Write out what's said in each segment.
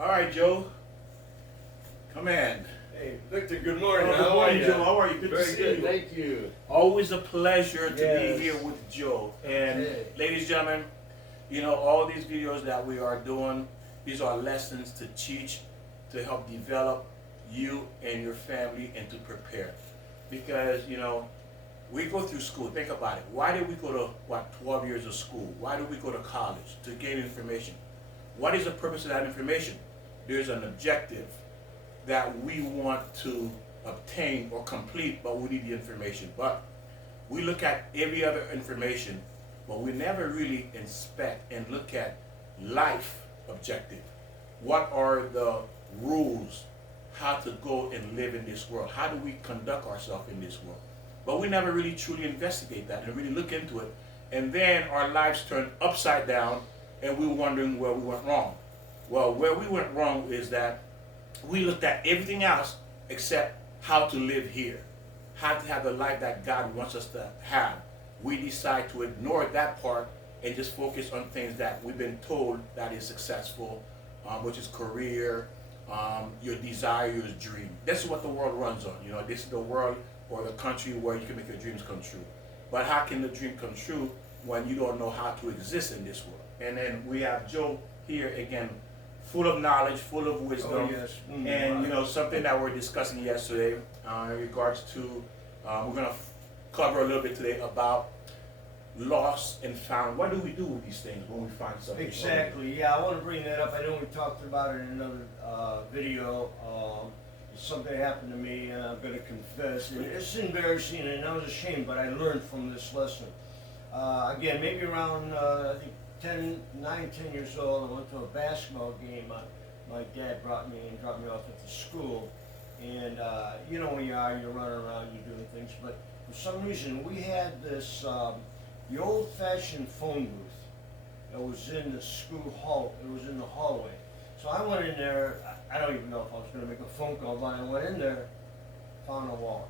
All right, Joe. Come in. Hey, Victor, good morning. Good How are morning, you? Joe. How are you? Good to Very see good, you. thank you. Always a pleasure to Yes. be here with Joe. And Okay. ladies and gentlemen, all these videos that we are doing, these are lessons to teach, to help develop you and your family and to prepare. Because, we go through school. Think about it. Why did we go to, 12 years of school? Why did we go to college? To gain information. What is the purpose of that information? There's an objective that we want to obtain or complete, but we need the information. But we look at every other information, but we never really inspect and look at life objective. What are the rules? How to go and live in this world? How do we conduct ourselves in this world? But we never really truly investigate that and really look into it. And then our lives turn upside down and we're wondering where we went wrong. Well, where we went wrong is that we looked at everything else except how to live here, how to have the life that God wants us to have. We decide to ignore that part and just focus on things that we've been told that is successful, which is career, your desire, your dream. This is what the world runs on. This is the world or the country where you can make your dreams come true. But how can the dream come true when you don't know how to exist in this world? And then we have Joe here again, full of knowledge, full of wisdom. Oh, yes. And something that we were discussing yesterday in regards to, we're going to cover a little bit today about lost and found. What do we do with these things when we find something? Exactly, yeah, I want to bring that up. I know we talked about it in another video. It's something that happened to me, and I'm going to confess. And it's embarrassing, and I was ashamed, but I learned from this lesson. Again, maybe around, I think, 9, 10 years old, I went to a basketball game. My dad brought me and dropped me off at the school. And you know when you are, you're running around, you're doing things. But for some reason, we had this, the old-fashioned phone booth that was in the school hall. It was in the hallway. So I went in there. I don't even know if I was going to make a phone call, but I went in there, found a wallet.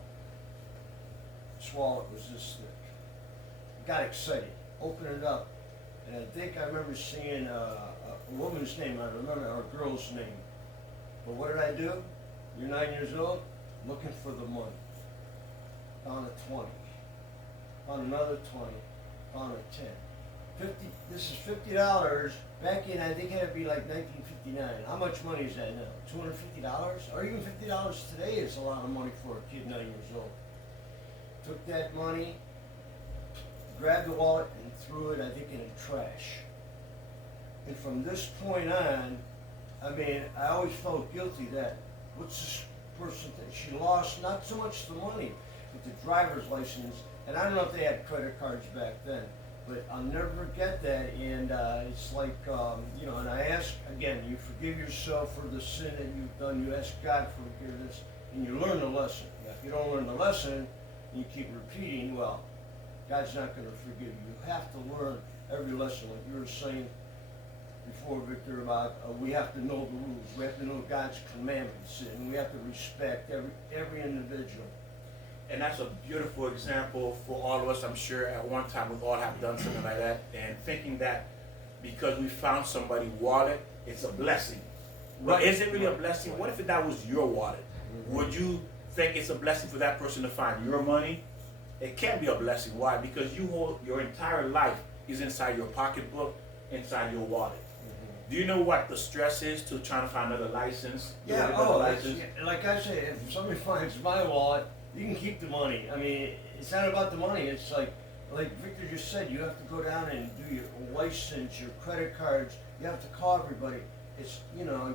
This wallet was this thick. Got excited, opened it up, and I think I remember seeing a woman's name. I remember our girl's name. But what did I do? You're 9 years old, looking for the money. Found a 20. Found another 20. Found a 10. 50. This is $50. Back in, I think it had to be like 1959. How much money is that now? $250? Or even $50 today is a lot of money for a kid 9 years old. Took that money, grabbed the wallet, and threw it, I think, in the trash. And from this point on, I always felt guilty that, what's this person think? She lost not so much the money, but the driver's license. And I don't know if they had credit cards back then, but I'll never forget that. And it's like, and I ask, again, you forgive yourself for the sin that you've done. You ask God for forgiveness, and you learn the lesson. Now, if you don't learn the lesson, and you keep repeating, well, God's not going to forgive you. You have to learn every lesson, like you were saying before, Victor, about we have to know the rules. We have to know God's commandments, and we have to respect every individual. And that's a beautiful example for all of us. I'm sure at one time we all have done something like that, and thinking that because we found somebody's wallet, it's a blessing. But is it really a blessing? What if that was your wallet? Mm-hmm. Would you think it's a blessing for that person to find your money? It can't be a blessing. Why? Because you hold your entire life is inside your pocketbook, inside your wallet. Mm-hmm. Do you know what the stress is to trying to find another license? Yeah, like I say, if somebody finds my wallet, you can keep the money. It's not about the money. It's like Victor just said, you have to go down and do your license, your credit cards. You have to call everybody. It's,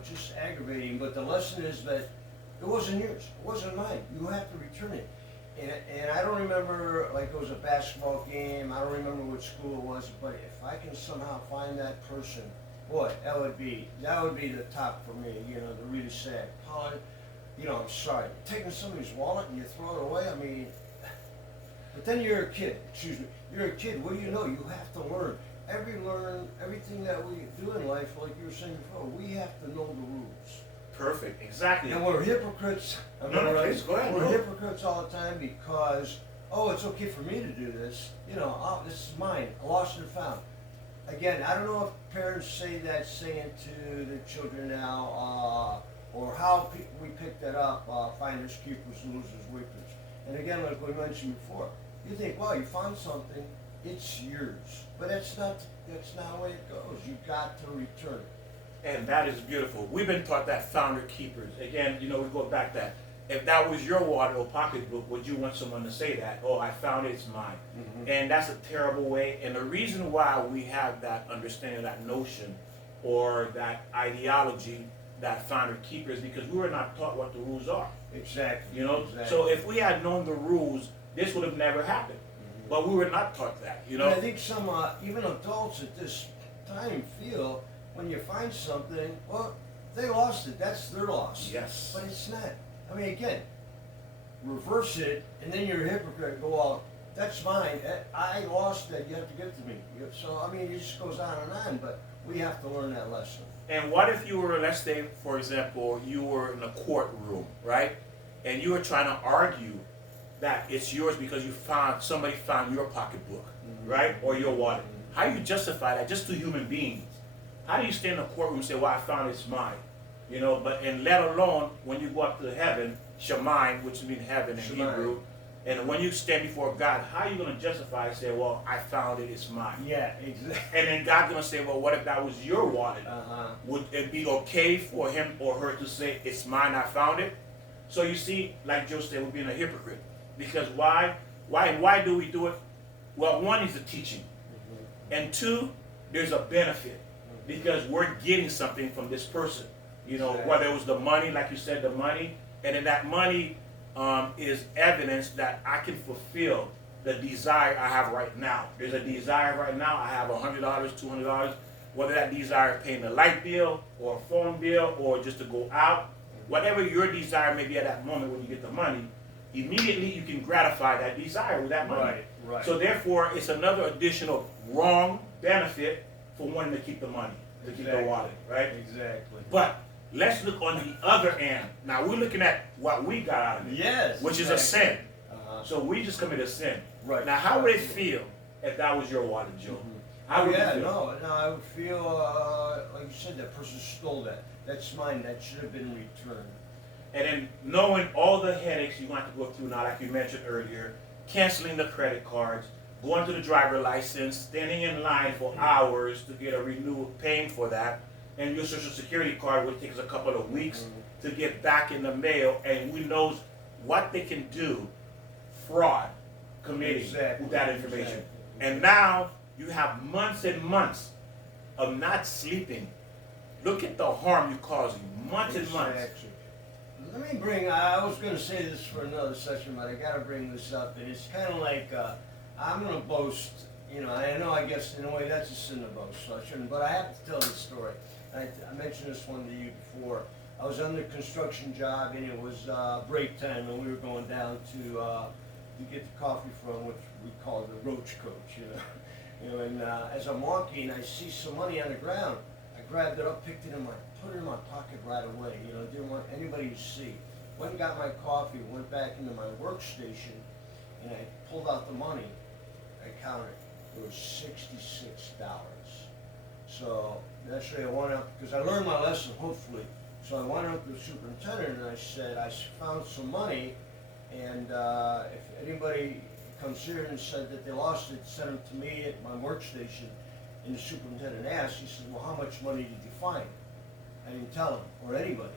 just aggravating. But the lesson is that it wasn't yours. It wasn't mine. You have to return it. And I don't remember, like it was a basketball game. I don't remember what school it was. But if I can somehow find that person, boy, that would be the top for me. The really sad. I'm sorry. Taking somebody's wallet and you throw it away, but then you're a kid, you're a kid, what do you know? You have to learn. Everything that we do in life, like you were saying before, we have to know the rules. Perfect, exactly. And we're hypocrites, please, go ahead. We're hypocrites all the time because, it's okay for me to do this, this is mine, I lost and found. again, I don't know if parents say that saying to their children now, or how we pick that up, finders, keepers, losers, weepers. And again, like we mentioned before, you think, well, you found something, it's yours. But that's not the way it goes. You got to return it. And that is beautiful. We've been taught that founder keepers. Again, we go back that. If that was your wallet or pocketbook, would you want someone to say that? Oh, I found it, it's mine. Mm-hmm. And that's a terrible way. And the reason why we have that understanding, that notion, or that ideology, that founder keeper, is because we were not taught what the rules are. Exactly. Exactly. So if we had known the rules, this would have never happened. Mm-hmm. But we were not taught that. And I think some, even adults at this time feel when you find something, well, they lost it. That's their loss. Yes. But it's not. I mean, again, reverse it, and then you're a hypocrite and go, well, that's mine. I lost that. You have to give it to me. So, I mean, it just goes on and on, but we have to learn that lesson. And what if you were, let's say, for example, you were in a courtroom, right? And you were trying to argue that it's yours because somebody found your pocketbook, Mm-hmm. right? Or your wallet. How do you justify that just to human beings? How do you stand in a courtroom and say, well, I found it's mine? And let alone when you go up to heaven, Shemaim, which means heaven in Shemaim. Hebrew, and when you stand before God, how are you going to justify and say, well, I found it, it's mine? Yeah, exactly. And then God's going to say, well, what if that was your wallet? Uh-huh. Would it be okay for him or her to say, it's mine, I found it? So you see, like Joe said, we're being a hypocrite. Because why do we do it? Well, one is the teaching. Mm-hmm. And two, there's a benefit. Because we're getting something from this person. Exactly. Whether it was the money, like you said, the money, and then that money is evidence that I can fulfill the desire I have right now. There's a desire right now. I have $100, $200. Whether that desire is paying a light bill or a phone bill or just to go out, whatever your desire may be at that moment when you get the money, immediately you can gratify that desire with that money. Right. So therefore, it's another additional wrong benefit for wanting to keep the money, to keep the wallet, right? Exactly. But let's look on the other end. Now we're looking at what we got out of it, Yes. which is a sin. Uh-huh. So we just committed a sin. Right. Now, how would it feel if that was your wallet, Joe? How would you feel? No, I would feel like you said, that person stole that. That's mine. That should have been returned. And then knowing all the headaches you're going to have to go through now, like you mentioned earlier, canceling the credit cards, going to the driver license, standing in line for hours to get a renewal, paying for that, and your social security card, which takes a couple of weeks to get back in the mail, and who knows what they can do, fraud committing with that information. Exactly. And now you have months and months of not sleeping. Look at the harm you're causing, months and months. Exactly. Let me bring, I was going to say this for another session, but I got to bring this up. And it's kind of like, I'm going to boast, I guess in a way that's a sin to boast, so I shouldn't, but I have to tell this story. I mentioned this one to you before. I was on the construction job, and it was break time, and we were going down to get the coffee from, which we call the Roach Coach, and as I'm walking, I see some money on the ground. I grabbed it up, picked it put it in my pocket right away. Didn't want anybody to see. Went and got my coffee, went back into my workstation, and I pulled out the money. I counted. It was $66. So naturally, I went up because I learned my lesson. Hopefully, so I went up to the superintendent and I said, I found some money, and if anybody comes here and said that they lost it, send them to me at my workstation. And the superintendent asked, he said, well, how much money did you find? I didn't tell him, or anybody.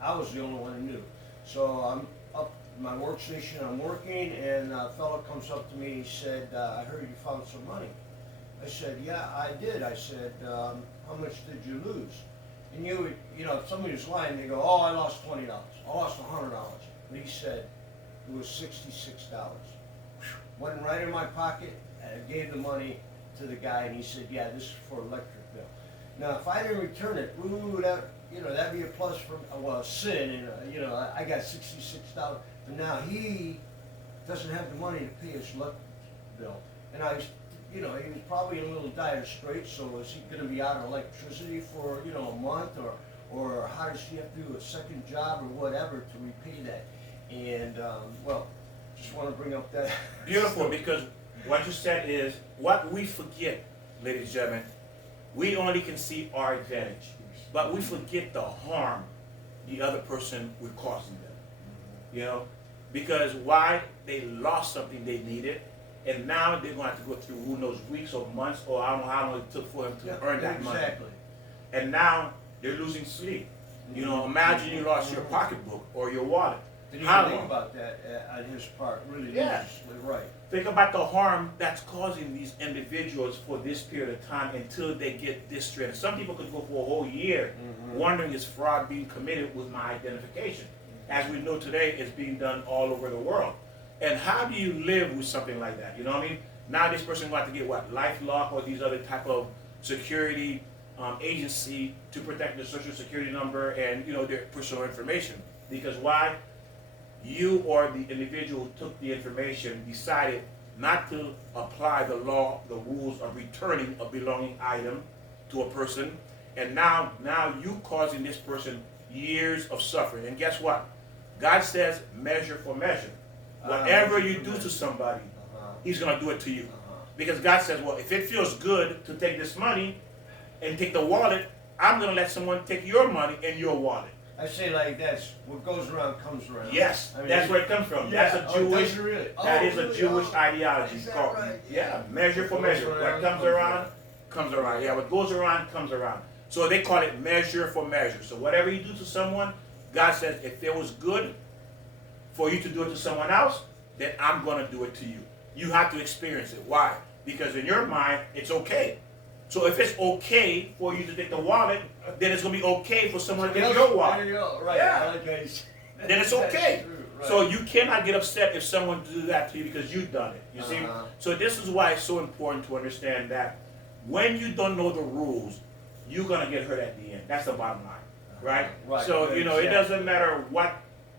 I was the only one who knew. So I'm up in my workstation, I'm working, and a fellow comes up to me, he said, I heard you found some money. I said, yeah, I did. I said, how much did you lose? And if somebody was lying, they go, oh, I lost $20. I lost $100. But he said, it was $66. Went right in my pocket, and I gave the money to the guy, and he said, yeah, this is for electric bill. Now, if I didn't return it, that'd be a plus for, a sin, and, I got $66, but now he doesn't have the money to pay his electric bill. And he was probably in a little dire straits, so is he gonna be out of electricity for, a month, or how does he have to do a second job or whatever to repay that? And, just wanna bring up that. Beautiful, because what you said is, what we forget, ladies and gentlemen, We only can see our advantage, but we forget the harm the other person we're causing them. You know, because why? They lost something they needed, and now they're going to have to go through who knows weeks or months, or I don't know how long it took for them to earn that money. Exactly. And now they're losing sleep. You know, imagine you lost your pocketbook or your wallet. Didn't How even think long? about that on his part. Really, Yeah. right. Think about the harm that's causing these individuals for this period of time until they get this straight. Some people could go for a whole year wondering is fraud being committed with my identification. As we know today, it's being done all over the world. And how do you live with something like that? You know what I mean? Now this person will have to get what? LifeLock or these other type of security agency to protect their social security number and, you know, their personal information. Because why? You or the individual who took the information decided not to apply the law, the rules of returning a belonging item to a person, and now you causing this person years of suffering. And guess what? God says measure for measure. Whatever you do to somebody, He's going to do it to you. Because God says, well, if it feels good to take this money and take the wallet, I'm going to let someone take your money and your wallet. I say like that's what goes around comes around. Yes, I mean, that's where it comes from. Yeah. That's a Oh, Jewish. does it really? That Oh, is a really? Jewish Oh, ideology is that called right? yeah, measure for What measure. goes What around comes comes around around. comes around. Yeah, what goes around comes around. So they call it measure for measure. So whatever you do to someone, God says if it was good for you to do it to someone else, then I'm going to do it to you. You have to experience it. Why? Because in your mind, it's okay. So if it's okay for you to take the wallet, then it's going to be okay for someone to take your wallet. There you go. Right. Yeah. I like how you say- Then it's That's okay. true, right. So you cannot get upset if someone do that to you because you've done it. You see? Uh-huh. So this is why it's so important to understand that when you don't know the rules, you're gonna get hurt at the end. That's the bottom line, right? Right, So you know, it exactly. doesn't matter what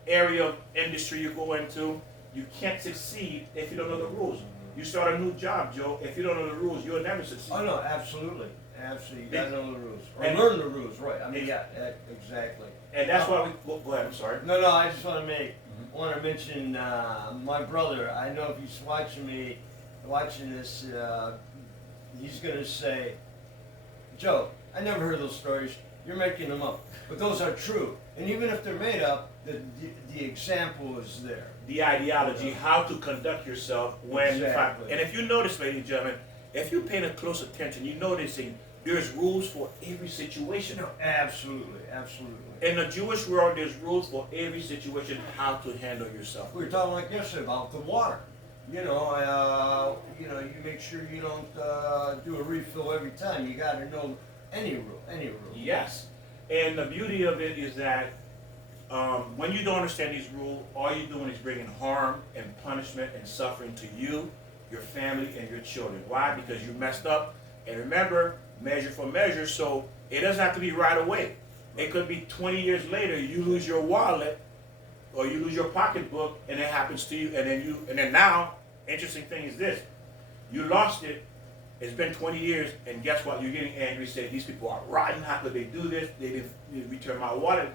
area of industry you go into, you can't succeed if you don't know the rules. You start a new job, Joe. If you don't know the rules, you'll never succeed. Oh no, absolutely, absolutely. You gotta know the rules or And- learn the rules, right? I mean, yeah, exactly. And that's why we go ahead. I'm sorry. No, I just want to mention my brother. I know if he's watching this, he's gonna say, Joe, I never heard those stories. You're making them up, but those are true. And even if they're made up, the example is there. The ideology, how to conduct yourself when you find. Exactly. And if you notice, ladies and gentlemen, if you're paying a close attention, you're noticing there's rules for every situation. No, absolutely, absolutely. In the Jewish world, there's rules for every situation how to handle yourself. We were talking like yesterday about the water. You you make sure you don't do a refill every time. You got to know any rule. Yes. And the beauty of it is that when you don't understand these rules, all you're doing is bringing harm and punishment and suffering to you, your family, and your children. Why? Because you messed up. And remember, measure for measure, so it doesn't have to be right away. It could be 20 years later, you lose your wallet or you lose your pocketbook and it happens to you, and then now, interesting thing is this, you lost it, it's been 20 years, and guess what, you're getting angry, saying these people are rotten, how could they do this, they didn't return my wallet,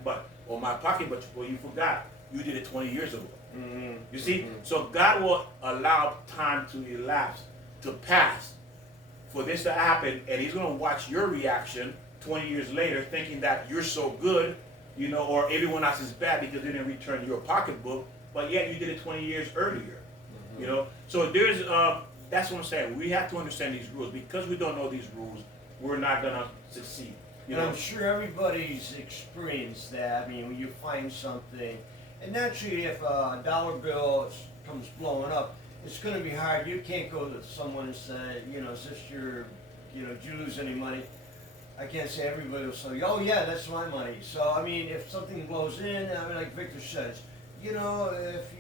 or my pocketbook, well, you forgot, you did it 20 years ago. Mm-hmm. You see, so God will allow time to elapse, to pass, for this to happen, and He's going to watch your reaction 20 years later, thinking that you're so good, or everyone else is bad because they didn't return your pocketbook, but yet you did it 20 years earlier. So there's that's what I'm saying. We have to understand these rules. Because we don't know these rules, we're not gonna succeed. And I'm sure everybody's experienced that. I mean, when you find something, and naturally, if a dollar bill comes blowing up, it's going to be hard. You can't go to someone and say, is this your, did you lose any money? I can't say everybody will say, oh yeah, that's my money. So, I mean, if something blows in, like Victor says, if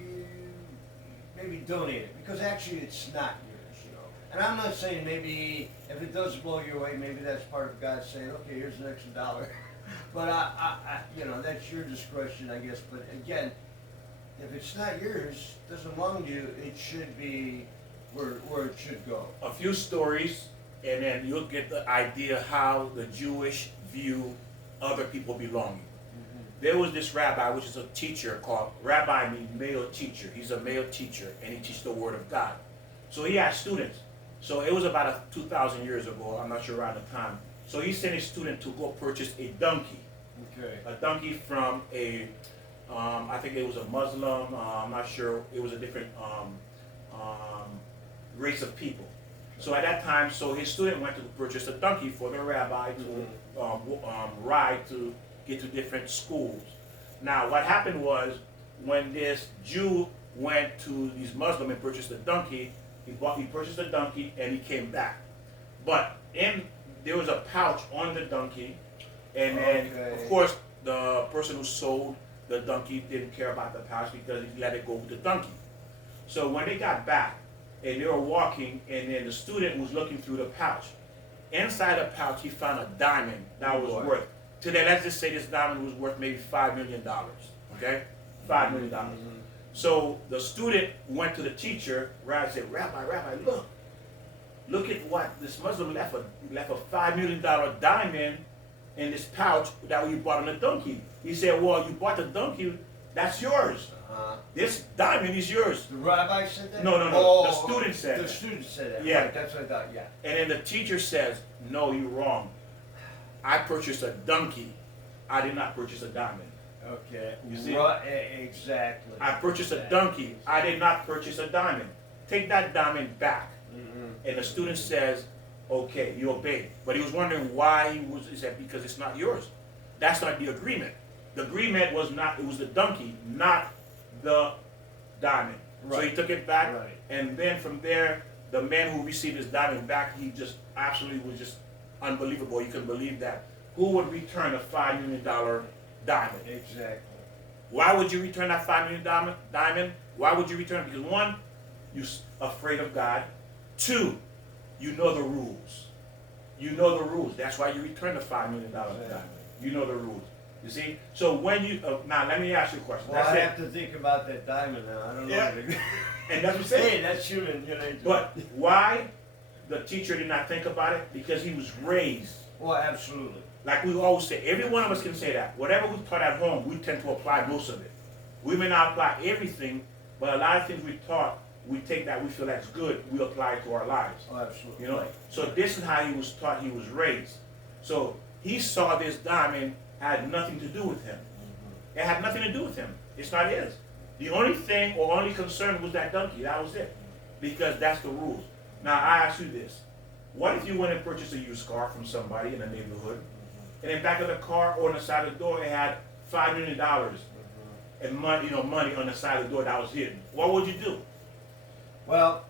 you maybe donate it, because actually it's not yours, And I'm not saying maybe if it does blow your way, maybe that's part of God saying, okay, here's an extra $1. But that's your discretion, I guess. But again, if it's not yours, doesn't belong to you, it should be where it should go. A few stories, and then you'll get the idea how the Jewish view other people belonging. There was this rabbi, which is a teacher called, rabbi means male teacher. He's a male teacher, and he teaches the Word of God. So he had students. So it was about 2,000 years ago, I'm not sure around the time. So he sent his student to go purchase a donkey. Okay. A donkey from I think it was a Muslim, I'm not sure, it was a different race of people. So at that time, so his student went to purchase a donkey for the rabbi to ride to get to different schools. Now what happened was, when this Jew went to these Muslim and purchased a donkey, he purchased a donkey and he came back. But there was a pouch on the donkey, and then of course the person who sold the donkey didn't care about the pouch because he let it go with the donkey. So when they got back and they were walking, and then the student was looking through the pouch, inside the pouch he found a diamond that was worth, today let's just say this diamond was worth maybe $5 million. Okay, $5 million. So the student went to the teacher, Rabbi, said, Rabbi, look at what this Muslim left a $5 million diamond in this pouch that you bought on a donkey. He said, well, you bought the donkey, that's yours. This diamond is yours. The rabbi said that? No. Oh, the student said the that. student said that. Yeah. Right, that's what I thought, yeah. And then the teacher says, no, you're wrong. I purchased a donkey. I did not purchase a diamond. Okay. You see? Exactly. I purchased a donkey. I did not purchase a diamond. Take that diamond back. And the student says, okay, you obeyed. But he was wondering why he said, because it's not yours. That's not the agreement. The agreement was not, it was the donkey, not the diamond. Right. So he took it back, and then from there, the man who received his diamond back, he just absolutely was just unbelievable. You couldn't believe that. Who would return a $5 million diamond? Exactly. Why would you return that $5 million diamond? Why would you return it? Because one, you're afraid of God. Two, you know the rules. You know the rules. That's why you return the $5 million diamond. You know the rules. You see? So when you, now let me ask you a question. Well, I have to think about that diamond now. I don't know. And that's what I'm saying. Hey, that's human. But why the teacher did not think about it? Because he was raised. Well, absolutely. Like we always say, every one of us can say that. Whatever we taught at home, we tend to apply most of it. We may not apply everything, but a lot of things we taught, we take that, we feel that's good, we apply it to our lives. Oh, absolutely. You know? So this is how he was taught, he was raised. So he saw this diamond had nothing to do with him. It had nothing to do with him. It's not his. The only thing or only concern was that donkey. That was it. Because that's the rules. Now I ask you this. What if you went and purchased a used car from somebody in the neighborhood, and in the back of the car or on the side of the door it had $5 million and money, money on the side of the door that was hidden? What would you do? Well,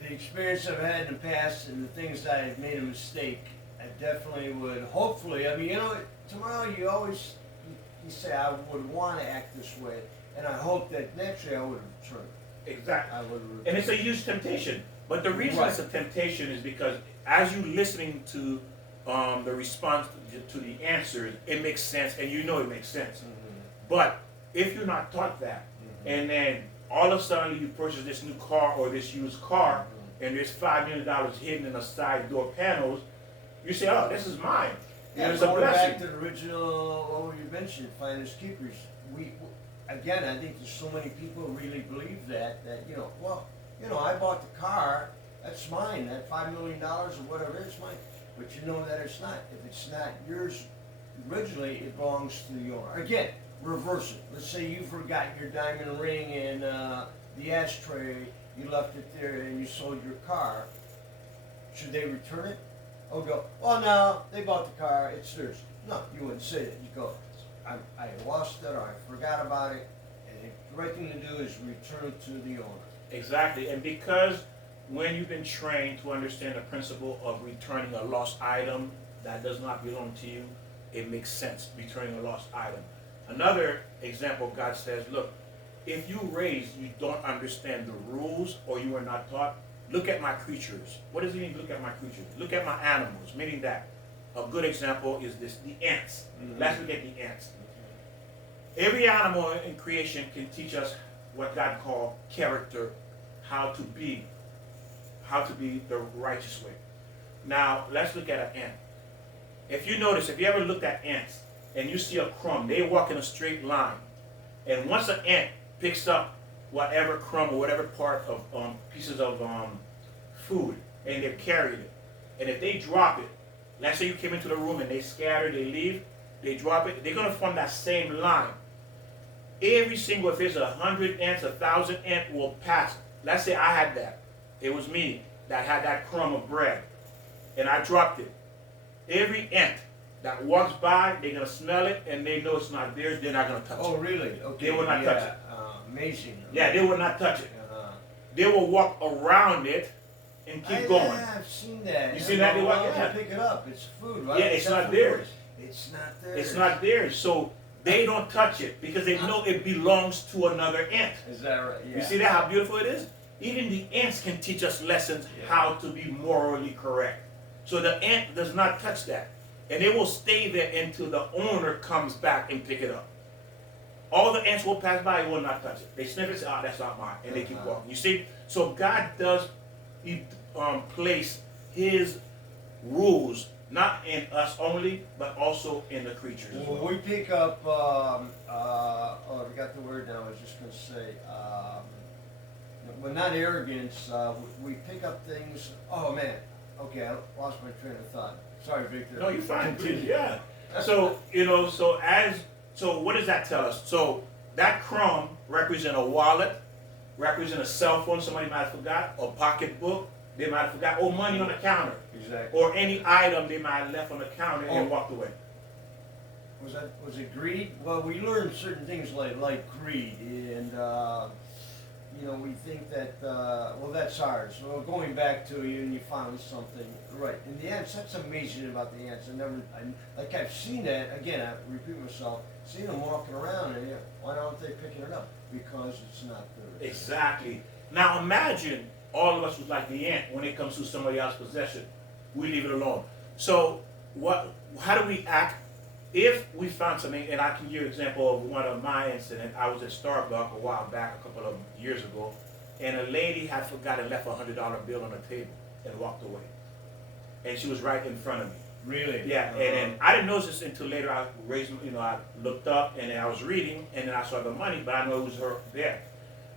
the experience I've had in the past and the things that I've made a mistake, I definitely would, hopefully, tomorrow you always, you say I would want to act this way, and I hope that naturally I would return. Exactly. I would return. And it's a huge temptation. But the reason it's a temptation is because as you're listening to the response to the answers, it makes sense, and it makes sense. But if you're not taught that, and then all of a sudden you purchase this new car or this used car, and there's $5 million hidden in the side door panels, you say, oh, this is mine. Yeah, it's a going blessing. back to the original, what you mentioned, finders keepers. Again, I think there's so many people who really believe that I bought the car, that's mine, that $5 million or whatever it is mine. But you know that it's not. If it's not yours originally, it belongs to the owner. Again, reverse it. Let's say you forgot your diamond ring in the ashtray, you left it there and you sold your car. Should they return it? Or go, well, no, they bought the car, it's theirs. No, you wouldn't say that. You go, I lost it or I forgot about it, and the right thing to do is return it to the owner. Exactly, and because when you've been trained to understand the principle of returning a lost item that does not belong to you, it makes sense, returning a lost item. Another example, God says, look, if you don't understand the rules or you are not taught, look at my creatures. What does it mean to look at my creatures? Look at my animals, meaning that a good example is the ants. Let's look at the ants. Every animal in creation can teach us what God called character, how to be the righteous way. Now, let's look at an ant. If you ever looked at ants and you see a crumb, they walk in a straight line. And once an ant picks up whatever crumb or whatever part of pieces of food, and they've carried it, and if they drop it, let's say you came into the room and they scatter, they leave, they drop it, they're gonna form that same line. Every single, if there's 100 ants, 1,000 ants will pass. Let's say I had that. It was me that had that crumb of bread, and I dropped it. Every ant that walks by, they're gonna smell it, and they know it's not theirs. They're not gonna touch it. Oh, really? Okay. They will not touch it. Amazing. Yeah, they will not touch it. Uh-huh. They will walk around it and keep going. I've seen that. You seen that? They walk. Yeah. Pick it up. It's food, right? Yeah, it's not theirs. It's not theirs. It's not theirs. So they don't touch it because they know it belongs to another ant. Is that right? Yeah. You see that how beautiful it is? Even the ants can teach us lessons how to be morally correct. So the ant does not touch that. And it will stay there until the owner comes back and pick it up. All the ants will pass by, it will not touch it. They sniff it, say, oh, that's not mine, and they keep walking. You see? So God does place His rules, not in us only, but also in the creatures as When well. we pick up, oh, I forgot the word now. I was just going to say, well, not arrogance. We pick up things. Oh man. Okay, I lost my train of thought. Sorry, Victor. No, you're fine. Continue. Please, yeah. So so what does that tell us? So that crumb represent a wallet, represent a cell phone somebody might have forgot, or pocketbook they might have forgot, or money on the counter, Exactly. or any item they might have left on the counter and walked away. Was it greed? Well, we learned certain things like greed, and we think that well, that's ours. Well, going back to you, and you found something, right? And the ants, that's amazing about the ants. Like I've seen that again. I repeat myself. Seen them walking around, and why aren't they picking it up? Because it's not theirs. Exactly. Now imagine all of us was like the ant when it comes to somebody else's possession. We leave it alone. So how do we act if we found something? And I can give you an example of one of my incidents. I was at Starbucks a while back, a couple of years ago, and a lady had forgotten and left a $100 bill on the table and walked away. And she was right in front of me. Really? Yeah, and then I didn't notice this until later. I I looked up and then I was reading, and then I saw the money, but I know it was her there.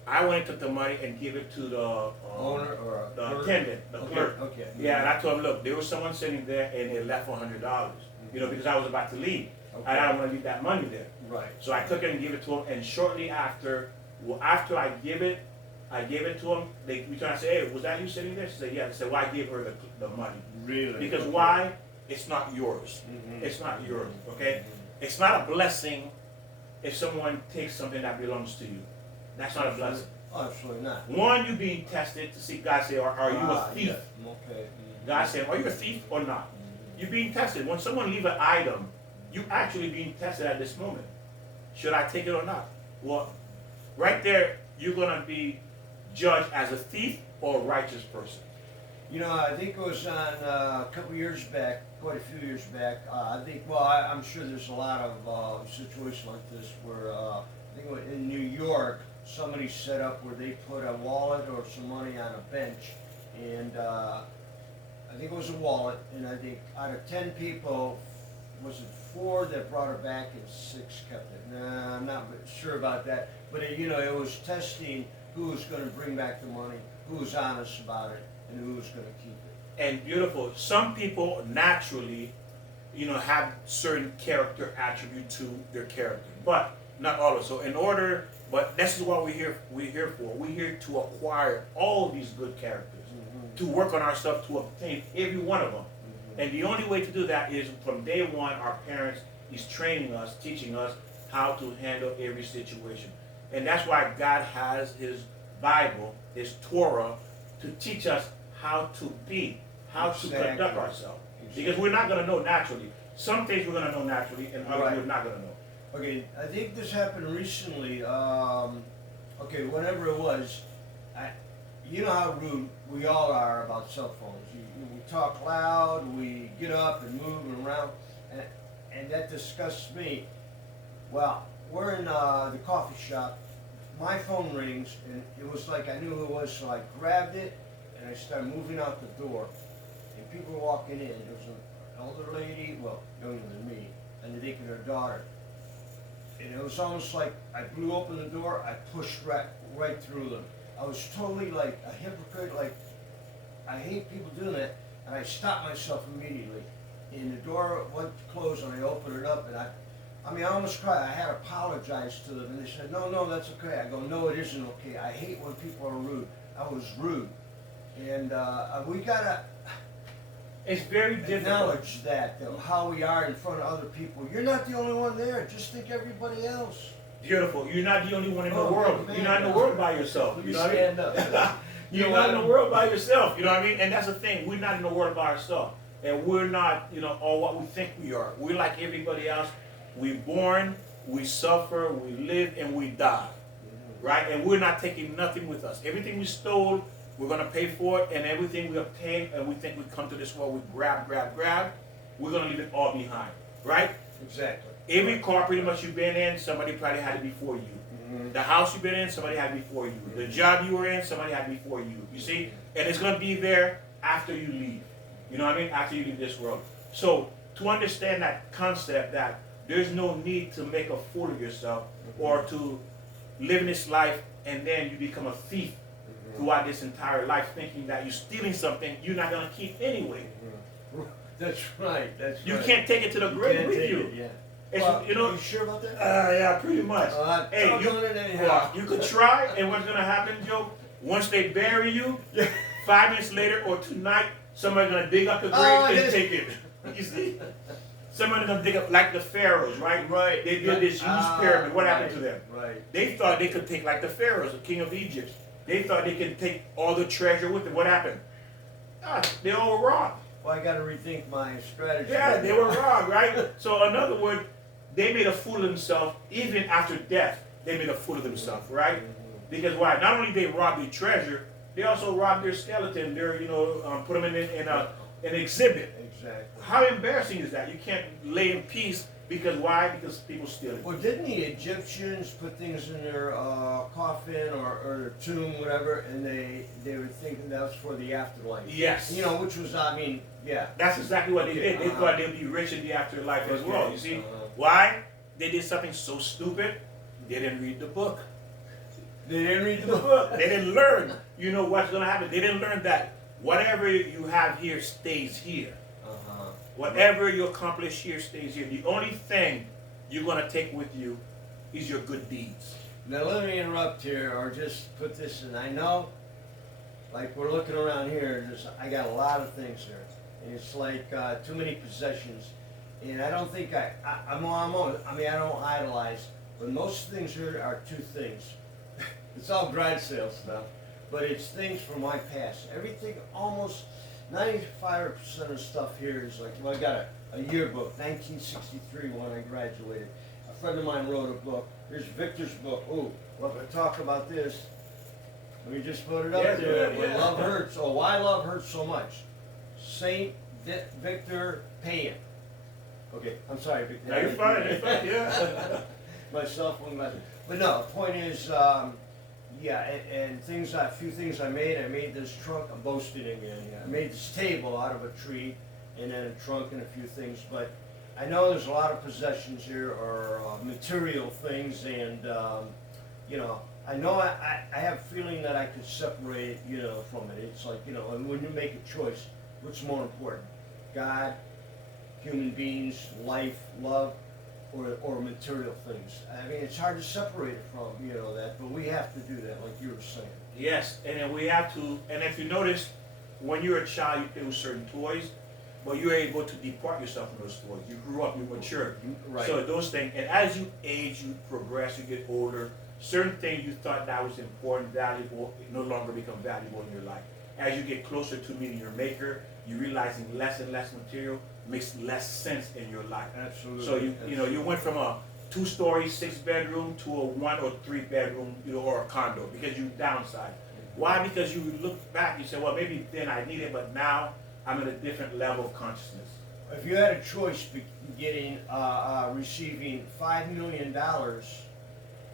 I went and took the money and give it to the Owner or the clerk? attendant, the clerk. Okay. Yeah, and I told him, look, there was someone sitting there and they left $100. Because I was about to leave. Okay. I didn't want to leave that money there. Right. So I took it and gave it to him, and shortly after I gave it to him, they returned and said, hey, was that you sitting there? She said, yeah. I said, well, I gave her the money. Really? Because Okay. why? It's not yours. Mhm. It's not yours, okay? Mhm. It's not a blessing if someone takes something that belongs to you. That's not a blessing. Oh, absolutely not. One, you being tested to see God say, are you a thief? Yeah. Okay. Mhm. God said, are you a thief or not? Mhm. You're being tested. When someone leave an item, you actually being tested at this moment. Should I take it or not? Well, right there, you're going to be judged as a thief or a righteous person. I think it was on a couple years back, quite a few years back. I'm sure there's a lot of situations like this where I think in New York, somebody set up where they put a wallet or some money on a bench, and I think it was a wallet, and I think out of 10 people, was it 4 that brought it back and 6 kept it? Nah, I'm not sure about that, but it was testing who was going to bring back the money, who was honest about it, and who was going to keep it. And beautiful. Some people naturally, have certain character attribute to their character, but not all of us. So but this is what we're here for. We're here to acquire all these good characters, to work on ourselves to obtain every one of them. And the only way to do that is from day one, our parents is training us, teaching us how to handle every situation. And that's why God has His Bible, His Torah, to teach us how to be, how to conduct ourselves. Because we're not going to know naturally. Some things we're going to know naturally, and others we're not going to know. Okay, I think this happened recently. Whenever it was, you know how rude we all are about cell phones. We talk loud, we get up and move and around, and that disgusts me. Well, we're in the coffee shop. My phone rings, and it was like I knew who it was, so I grabbed it, and I started moving out the door. And people were walking in. There was an older lady, well, younger than me, and I think her daughter. And it was almost like I blew open the door, I pushed right through them. I was totally like a hypocrite, like I hate people doing that, and I stopped myself immediately. and the door went closed, and I opened it up, and I mean, I almost cried. I had to apologize to them, and they said, no, that's okay. I go, no, it isn't okay. I hate when people are rude. I was rude. And we gotta It's very difficult. acknowledge that, how we are in front of other people. You're not the only one there. Just think everybody else. Beautiful. You're not the only one in the Oh, world. man. You're not in the world by yourself. You Please know what I mean? stand up. You're not in the world by yourself. You know what I mean? And that's the thing. We're not in the world by ourselves. And we're not, all what we think we are. We're like everybody else. We're born, we suffer, we live, and we die. Right? And we're not taking nothing with us. Everything we stole, we're going to pay for it. And everything we obtain, and we think we come to this world, we grab. We're going to leave it all behind. Right? Exactly. Every car pretty much you've been in, somebody probably had it before you. The house you've been in, somebody had it before you. The job you were in, somebody had it before you. You see? And it's going to be there after you leave. You know what I mean? After you leave this world. So, to understand that concept that there's no need to make a fool of yourself or to live in this life and then you become a thief throughout this entire life thinking that you're stealing something you're not going to keep anyway. That's right. That's You right. can't take it to the You grave can't with take you. it, yeah. It's, Well, you sure about that? yeah, pretty much. Hey, I'm you, doing it anyhow. you could try, and what's gonna happen, Joe? Once they bury you, 5 minutes later or tonight, somebody's gonna dig up the grave and yes. take it. You see? Somebody's gonna dig up like the pharaohs, right? Right. They built this huge pyramid. What happened to right, them? Right. They thought they could take like the pharaohs, the king of Egypt. They thought they could take all the treasure with them. What happened? They all were robbed. Well, I got to rethink my strategy. Yeah, they were robbed, right? So in other words, they made a fool of themselves even after death. They made a fool of themselves, right? Because why? Not only they robbed their treasure, they also robbed their skeleton. They're put them in an exhibit. Exactly. How embarrassing is that? You can't lay in peace because why? Because people steal it. Well, didn't the Egyptians put things in their coffin or their tomb, whatever, and they were thinking that was for the afterlife? Yes. Which was, I mean, yeah. That's exactly what they did. They thought they'd be rich in the afterlife as well. You see? Why? They did something so stupid. They didn't read the book. They didn't read the The book. book. They didn't learn. What's going to happen. They didn't learn that whatever you have here stays here. Whatever you accomplish here stays here. The only thing you're going to take with you is your good deeds. Now let me interrupt here, or just put this in. I know, like we're looking around here, I got a lot of things here, and it's like too many possessions, and I don't think I don't idolize, but most things here are two things. It's all garage sale stuff, but it's things from my past. Everything, almost 95% of stuff here is like, well, I got a yearbook, 1963 when I graduated. A friend of mine wrote a book. Here's Victor's book. Ooh, well, if I talk about this, let me just put it up there. Yeah, When yeah. Love Hurts. Oh, why love hurts so much? Saint Victor Payan. Okay, I'm sorry, Victor. No, you're fine. You're fine. Yeah. My cell phone got it. But no, the point is, and things, a few things I made this trunk. I'm boasting again. I made this table out of a tree, and then a trunk and a few things. But I know there's a lot of possessions here, or material things, and I know I have a feeling that I could separate it, from it. It's like, and when you make a choice, what's more important? God, human beings, life, love, or material things. I mean, it's hard to separate it from, that, but we have to do that, like you were saying. Yes, and then we have to, and if you notice, when you're a child, you play with certain toys, but you're able to depart yourself from those toys. You grew up, you matured. Right. So those things, and as you age, you progress, you get older, certain things you thought that was important, valuable, no longer become valuable in your life. As you get closer to meeting your maker, you're realizing less and less material makes less sense in your life. Absolutely. So you went from a 2-story, 6-bedroom to a 1 or 3-bedroom, or a condo because you downsized. Why? Because you look back, you say, well, maybe then I need it, but now I'm at a different level of consciousness. If you had a choice receiving $5 million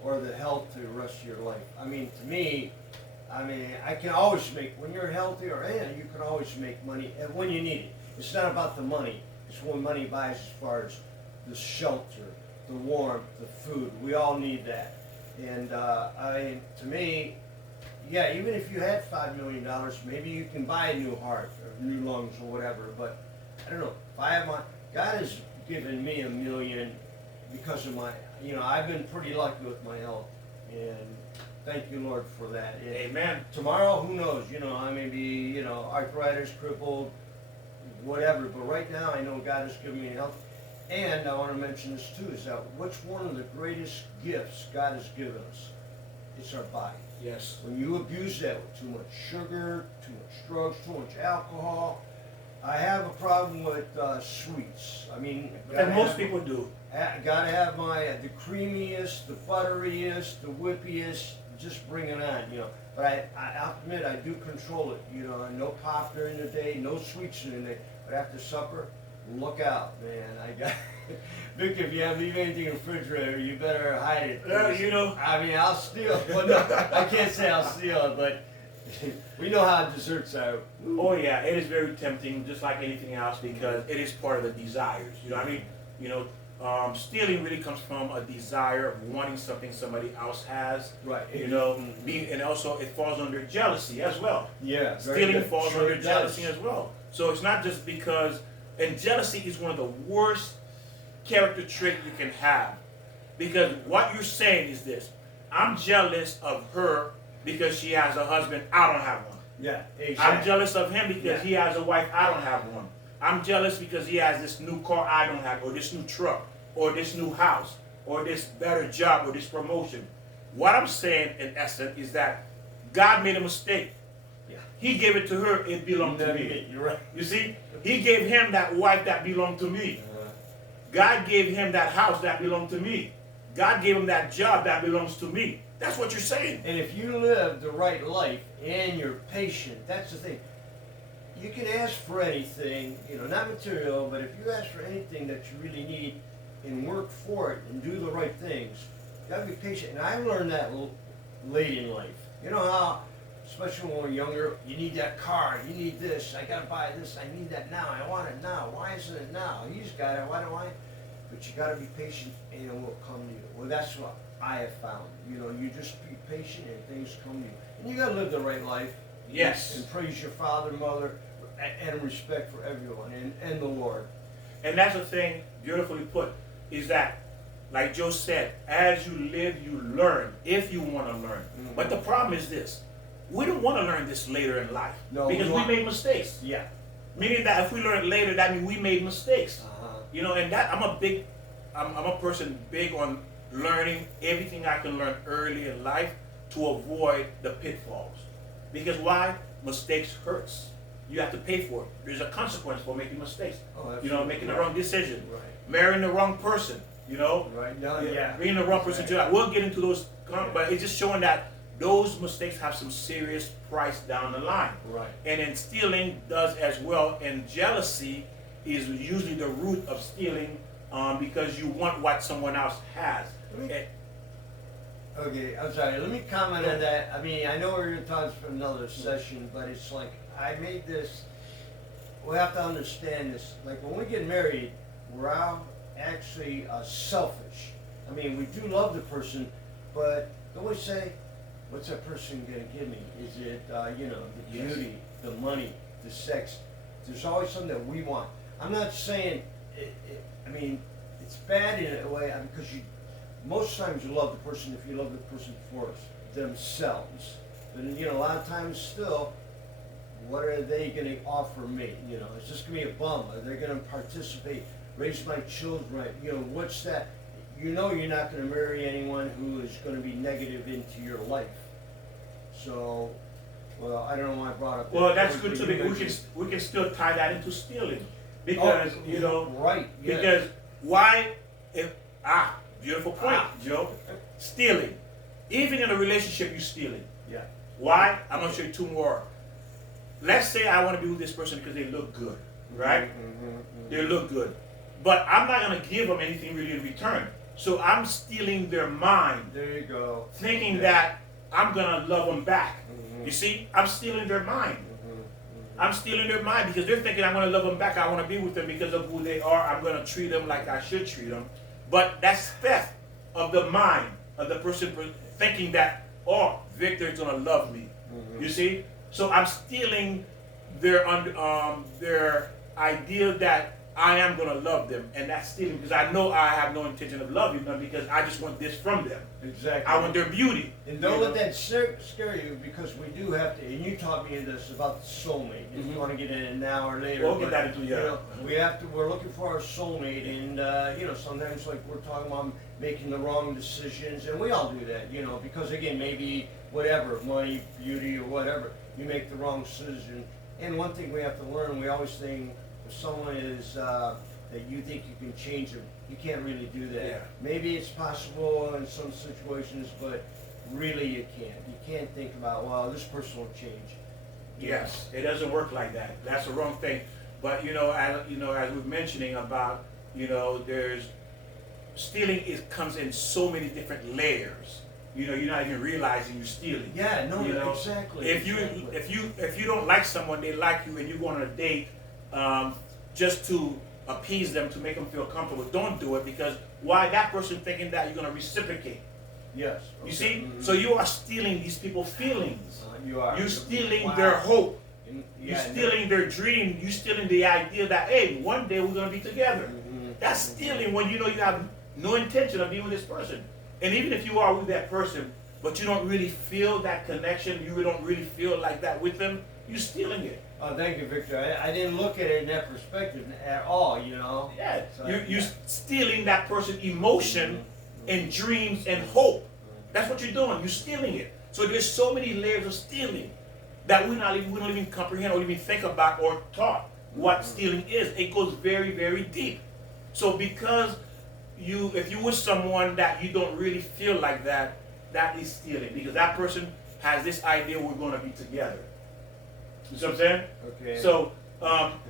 or the health to the rest of your life, I mean, to me, I can always when you're healthy you can always make money and when you need it. It's not about the money. It's what money buys as far as the shelter, the warmth, the food. We all need that. And to me, yeah, even if you had $5 million, maybe you can buy a new heart or new lungs or whatever. But I don't know. If I have my, God has given me $1 million because of my, I've been pretty lucky with my health, and thank you, Lord, for that. Amen. Tomorrow, who knows? I may be, arthritis, crippled, whatever. But right now, I know God has given me health. And I want to mention this too: is that what's one of the greatest gifts God has given us? It's our body. Yes. When you abuse that with too much sugar, too much drugs, too much alcohol, I have a problem with sweets. I mean, And most people do. Gotta have the creamiest, the butteriest, the whippiest. Just bring it on, But I have to admit, I do control it. No pop during the day, no sweets during the day. But after supper, look out, man. I got Vic, if you leave anything in the refrigerator, you better hide it. I mean, I'll steal. Well, no, I can't say I'll steal it, but we know how desserts are. Oh yeah, it is very tempting, just like anything else, because it is part of the desires. Stealing really comes from a desire of wanting something somebody else has. Right. And also it falls under jealousy as well. Yeah. Stealing falls under jealousy as well. So it's not just because, and jealousy is one of the worst character trait you can have, because what you're saying is this: I'm jealous of her because she has a husband, I don't have one. Yeah, exactly. I'm jealous of him because he has a wife, I don't have one. I'm jealous because he has this new car I don't have, or this new truck, or this new house, or this better job, or this promotion. What I'm saying in essence is that God made a mistake. Yeah. He gave it to her, it belonged to me. You're right. You see, he gave him that wife that belonged to me. God gave him that house that belonged to me. God gave him that job that belongs to me. That's what you're saying. And if you live the right life and you're patient, that's the thing. You can ask for anything, not material, but if you ask for anything that you really need and work for it and do the right things, you gotta be patient. And I learned that late in life. You know how, especially when we're younger, you need that car, you need this, I gotta buy this, I need that now, I want it now. Why isn't it now? He's got it, why don't I? But you gotta be patient and it will come to you. Well, that's what I have found. You just be patient and things come to you. And you gotta live the right life. Yes. And praise your father, mother, and respect for everyone and the Lord. And that's the thing, beautifully put, is that, like Joe said, as you live, you learn, if you want to learn. Mm-hmm. But the problem is this: we don't want to learn this later in life, because we made mistakes. Yeah. Meaning that if we learn it later, that means we made mistakes. Uh-huh. And that I'm a person big on learning everything I can learn early in life to avoid the pitfalls. Because why? Mistakes hurts. You have to pay for it. There's a consequence for making mistakes. Oh, making the wrong decision, Right. marrying the wrong person. Right. No, yeah. Bringing the wrong person to that. We'll get into those, but it's just showing that those mistakes have some serious price down the line. Right. And then stealing does as well. And jealousy is usually the root of stealing, because you want what someone else has. Okay, I'm sorry. Let me comment on that. I mean, I know we're going to talk for another session, but it's like I made this. We have to understand this. Like when we get married, we're actually selfish. I mean, we do love the person, but don't we say, "What's that person going to give me? Is it the beauty, the money, the sex?" There's always something that we want. I'm not saying. I mean, it's bad in a way because most times you love the person if you love the person first, themselves. But a lot of times still, what are they going to offer me? It's just going to be a bum. Are they going to participate, raise my children right? What's that? You're not going to marry anyone who is going to be negative into your life. So, well, I don't know why I brought up. Well, that's good too, because we can still tie that into stealing, because right. Yes. Because why? Beautiful point, Joe. Stealing. Even in a relationship, you're stealing. Yeah. Why? I'm going to show you two more. Let's say I want to be with this person because they look good, right? They look good. But I'm not going to give them anything really in return. So I'm stealing their mind. There you go. Thinking that I'm going to love them back. You see? I'm stealing their mind. I'm stealing their mind because they're thinking I'm going to love them back. I want to be with them because of who they are. I'm going to treat them like I should treat them. But that's theft of the mind of the person thinking that, Victor is going to love me. You see? So I'm stealing their idea that I am gonna love them, and that's stealing because I know I have no intention of loving them because I just want this from them. Exactly. I want their beauty. And don't let that scare you, because we do have to, and you taught me this about the soulmate. If you want to get in it now or later. We'll get that into, yeah. You know, we're looking for our soulmate, and you know, sometimes like we're talking about making the wrong decisions, and we all do that, you know, because again, maybe whatever, money, beauty, or whatever, you make the wrong decision. And one thing we have to learn, we always think if someone is that you think you can change them, you can't really do that. Yeah. Maybe it's possible in some situations, but really you can't. You can't think about, well, this person will change. Yes, it doesn't work like that. That's the wrong thing. But as we're mentioning about, there's stealing comes in so many different layers. You're not even realizing you're stealing. Yeah, no, exactly. If you don't like someone, they like you, and you go on a date just to appease them, to make them feel comfortable, don't do it, because why? That person thinking that you're going to reciprocate. Yes. Okay. You see? Mm-hmm. So you are stealing these people's feelings. You are. You're stealing their hope. You're stealing their dream. You're stealing the idea that, hey, one day we're going to be together. Mm-hmm. That's stealing when you have no intention of being with this person. And even if you are with that person, but you don't really feel that connection, you don't really feel like that with them, you're stealing it. Oh, thank you, Victor. I didn't look at it in that perspective at all, Yeah, so, you're stealing that person's emotion and dreams and hope. That's what you're doing. You're stealing it. So there's so many layers of stealing that we don't even comprehend or even think about or taught what stealing is. It goes very, very deep. So because if you with someone that you don't really feel like that, that is stealing, because that person has this idea we're going to be together. You see what I'm saying? Okay. So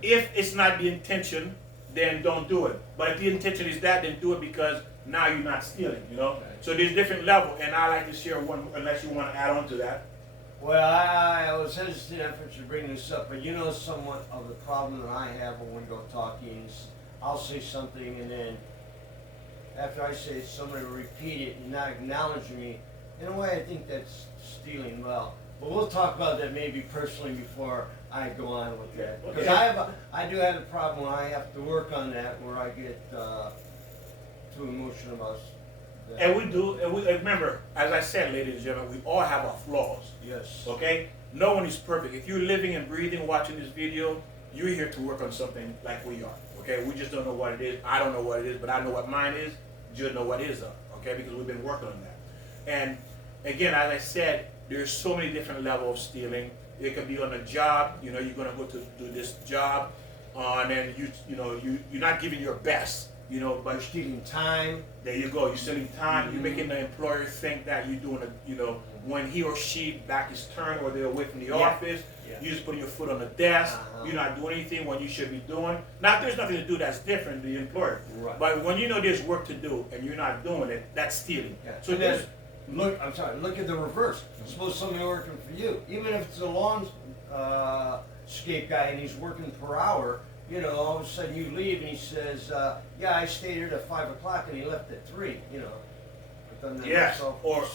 if it's not the intention, then don't do it. But if the intention is that, then do it, because now you're not stealing, Okay. So there's different levels, and I like to share one, unless you want to add on to that. Well, I was hesitant at to bring this up, but somewhat of the problem that I have when we go talking is I'll say something, and then after I say it, somebody will repeat it and not acknowledge me. In a way, I think that's stealing. Well, but we'll talk about that maybe personally before I go on with that. Because I do have a problem when I have to work on that, where I get too emotional about that. And we do, and remember, as I said, ladies and gentlemen, we all have our flaws. Yes. Okay? No one is perfect. If you're living and breathing, watching this video, you're here to work on something like we are. Okay? We just don't know what it is. I don't know what it is, but I know what mine is. You know what his are. Okay? Because we've been working on that. And again, as I said, there's so many different levels of stealing. It could be on a job. You're going to go to do this job, and then you're not giving your best. But you're stealing time. There you go. You're stealing time. You're making the employer think that you're doing when he or she back his turn or they're away from the office, you're just putting your foot on the desk. You're not doing anything when you should be doing. Now, if there's nothing to do, that's different to the employer. Right. But when there's work to do and you're not doing it, that's stealing. Yeah. So look at the reverse. Suppose somebody working for you, even if it's a lawn scape guy and he's working per hour, all of a sudden you leave and he says, yeah, I stayed here till 5 o'clock and he left at 3, But then yes, or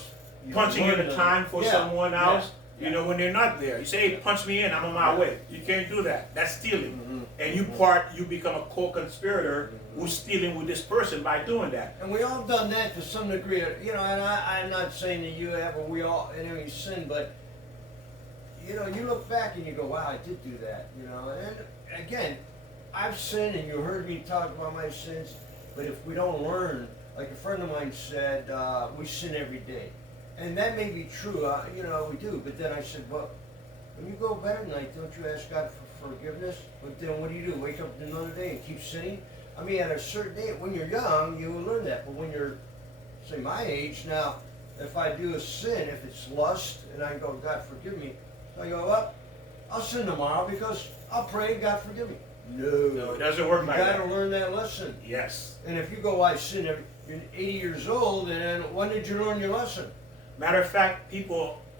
punching in the time for someone else, when they're not there. You say, hey, punch me in, I'm on my way. You can't do that. That's stealing. And you become a co-conspirator who's stealing with this person by doing that. And we all done that to some degree, and I'm not saying that you have, or we all, sin, but, you look back and you go, wow, I did do that, and again, I've sinned, and you heard me talk about my sins, but if we don't learn, like a friend of mine said, we sin every day. And that may be true, we do, but then I said, well, when you go to bed at night, don't you ask God for forgiveness? But then what do? Wake up another day and keep sinning? I mean, at a certain day, when you're young, you will learn that, but when you're, say, my age, now, if I do a sin, if it's lust, and I go, God, forgive me, I go, well, I'll sin tomorrow because I'll pray, God, forgive me. No, it doesn't work like that. You got to learn that lesson. Yes. And if you go, I sin, you're 80 years old, and when did you learn your lesson? Matter of fact,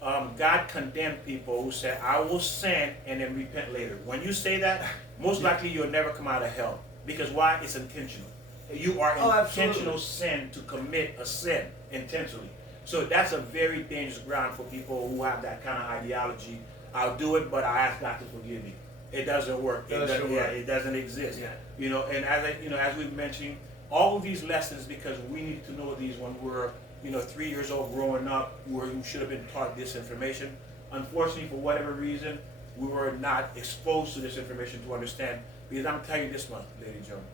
God condemned people who say, I will sin and then repent later. When you say that, most likely you'll never come out of hell. Because why? It's intentional. You are intentional sin to commit a sin intentionally. So that's a very dangerous ground for people who have that kind of ideology. I'll do it, but I ask God to forgive me. it doesn't work. Yeah, it doesn't exist. Yeah. You know, and as we've mentioned, all of these lessons, because we need to know these when we're 3 years old growing up, where you should have been taught this information. Unfortunately, for whatever reason, we were not exposed to this information to understand. Because I'm telling you this much, ladies and gentlemen,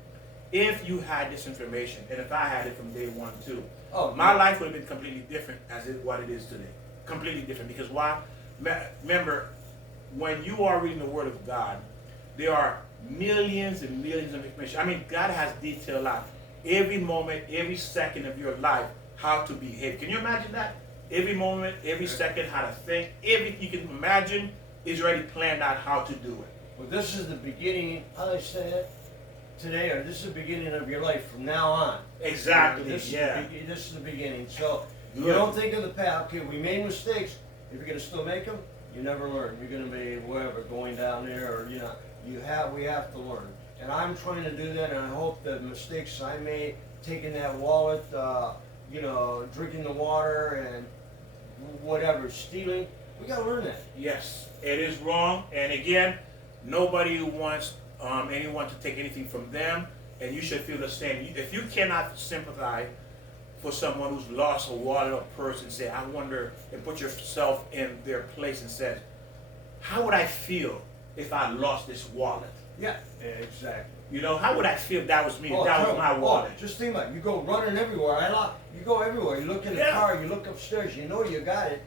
if you had this information, and if I had it from day one too, my life would have been completely different what it is today. Completely different. Because why? Remember, when you are reading the Word of God, there are millions and millions of information. I mean, God has detailed out every moment, every second of your life, how to behave. Can you imagine that? Every moment, every second, how to think, everything you can imagine is already planned out how to do it. Well, this is the beginning, how do I say it? Today, or this is the beginning of your life from now on. Exactly, This is the beginning. So, you Good. don't think of the past. Okay, we made mistakes. If you're going to still make them, you never learn. You're going to be, wherever, going down there, or, we have to learn. And I'm trying to do that, and I hope the mistakes I made, taking that wallet, drinking the water, and whatever, stealing, we got to learn that. Yes, it is wrong. And again, nobody wants anyone to take anything from them, and you should feel the same. If you cannot sympathize for someone who's lost a wallet or purse and say, I wonder, and put yourself in their place and says, how would I feel if I lost this wallet? Yeah, exactly. How would I feel if that was me, if that was my wallet? Just think about it. You go running everywhere. You go everywhere. You look in the car, you look upstairs, you know you got it.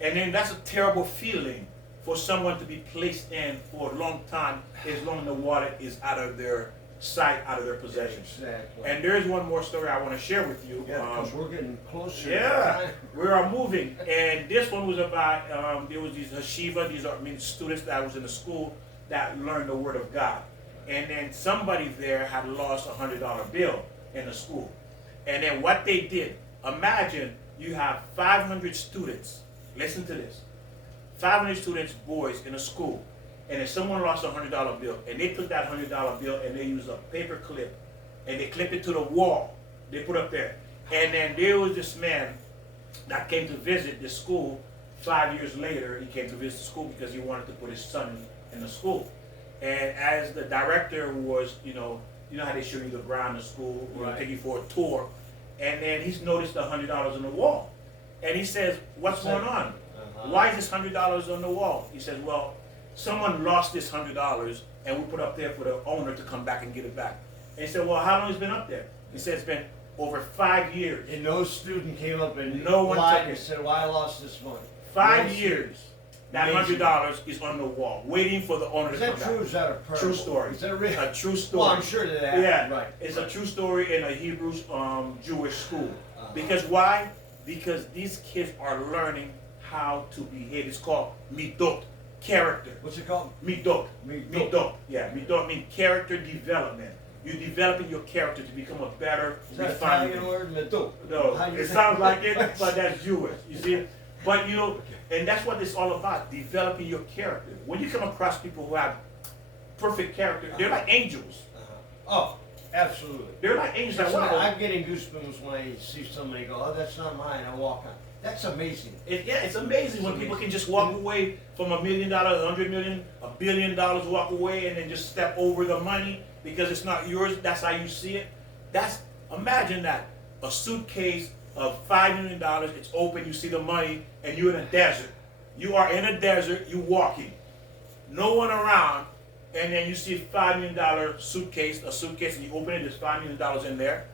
And then that's a terrible feeling for someone to be placed in for a long time, as long as the wallet is out of their sight, out of their possession. Exactly. And there's one more story I want to share with you. Yeah, because we're getting closer. Yeah, we are moving. And this one was about, there was these yeshiva, students that was in the school that learned the Word of God. And then somebody there had lost a $100 bill in the school. And then what they did, imagine you have 500 students, listen to this, 500 students, boys in a school, and if someone lost a $100 bill, and they took that $100 bill and they used a paper clip, and they clipped it to the wall, they put up there. And then there was this man that came to visit the school 5 years later. He came to visit the school because he wanted to put his son in the school. And as the director was, how they show you the ground of school, take you for a tour, and then he's noticed the $100 on the wall. And he says, what's going on? Why is this $100 on the wall? He says, well, someone lost this $100 and we put up there for the owner to come back and get it back. And he said, well, how long has it been up there? He said, it's been over 5 years. And no student came up and no one lied took and it. said, well, I lost this money. 5 years. That $100 is on the wall, waiting for the owner to come back. Is that true or is that a parable? True story. Is that real? A true story. Well, I'm sure that happened. Yeah, Right. It's a true story in a Hebrew Jewish school. Because why? Because these kids are learning how to behave. It's called midot, character. What's it called? Midot. Midot. Yeah, midot means character development. You're developing your character to become a better, Is that refined Italian word? Medu. No, it sounds like it, but that's Jewish. You see? But and that's what it's all about, developing your character. When you come across people who have perfect character, they're like angels. Oh, absolutely. They're like angels. Like, wow. I'm getting goosebumps when I see somebody go, oh, that's not mine. I walk on. That's amazing. It's amazing when people can just walk away from $1 million, $100 million, $1 billion, walk away and then just step over the money because it's not yours. That's how you see it. Imagine that. A suitcase of $5 million, it's open, you see the money, and you're in a desert. You are in a desert, you're walking. No one around, and then you see a $5 million suitcase, and you open it, there's $5 million in there,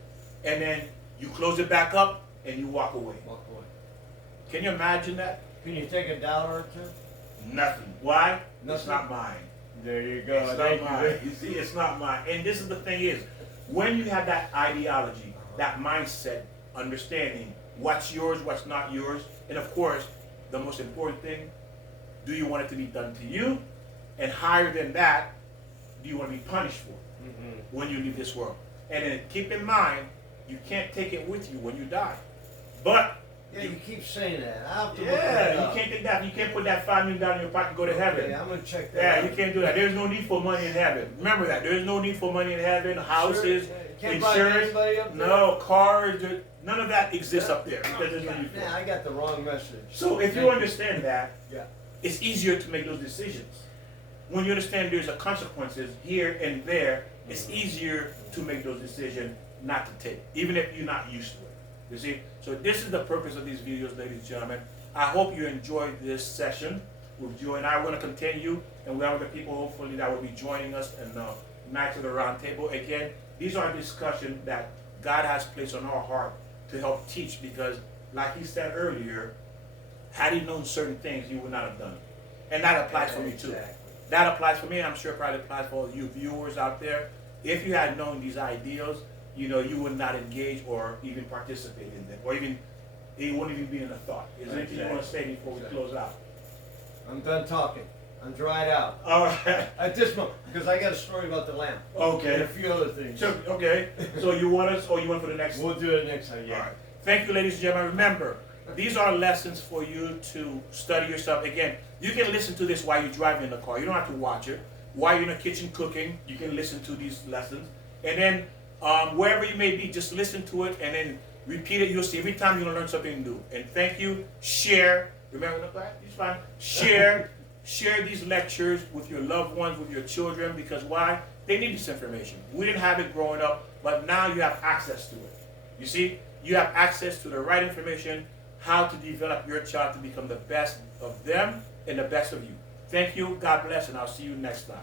and then you close it back up, and you walk away. Walk away. Can you imagine that? Can you take $1 or two? Nothing. Why? Nothing. It's not mine. There you go. It's not mine. You see, it's not mine. And this is the thing is, when you have that ideology, that mindset, understanding what's yours, what's not yours, and of course, the most important thing, do you want it to be done to you? And higher than that, do you want to be punished for when you leave this world? And then keep in mind, you can't take it with you when you die. But yeah, you keep saying that. I have to look yeah, that you up. can't take that. You can't put that $5 million in your pocket and go to heaven. Yeah, I'm gonna check that. Yeah, out. you can't do that. There's no need for money in heaven. Remember that. There is no need for money in heaven. Houses, Sure. Can't buy insurance, anybody up there? no cars. None of that exists up there because there's no need for it. Nah, I got the wrong message. So if you understand that, Yeah. it's easier to make those decisions. when you understand there's a consequences here and there, it's easier to make those decisions not to take, even if you're not used to it. You see? So this is the purpose of these videos, ladies and gentlemen. I hope you enjoyed this session with Joe and I. We're going to continue, and we have other people hopefully that will be joining us in the Knights of the Round Table. Again, these are discussions that God has placed on our heart to help teach, because like he said earlier, had he known certain things, he would not have done it. And that applies for me too. Exactly. That applies for me, and I'm sure it probably applies for you viewers out there. If you had known these ideas, you know, you would not engage or even participate in them, or even, it wouldn't even be in a thought. Is there anything you want to say before we close out? I'm done talking. I'm dried out. All right. At this moment, because I got a story about the lamp. And a Okay. few other things. So, okay. So you want us, or you want for the next? We'll do it next time, All yeah. right. Thank you, ladies and gentlemen. Remember, these are lessons for you to study yourself. Again, you can listen to this while you're driving in the car. You don't have to watch it. While you're in the kitchen cooking, you can listen to these lessons. And then wherever you may be, just listen to it and then repeat it. You'll see every time you're going to learn something new. And thank you. Share. Remember, it's fine. Share. Share these lectures with your loved ones, with your children, because why? They need this information. We didn't have it growing up, but now you have access to it. You see? You have access to the right information, how to develop your child to become the best of them and the best of you. Thank you. God bless, and I'll see you next time.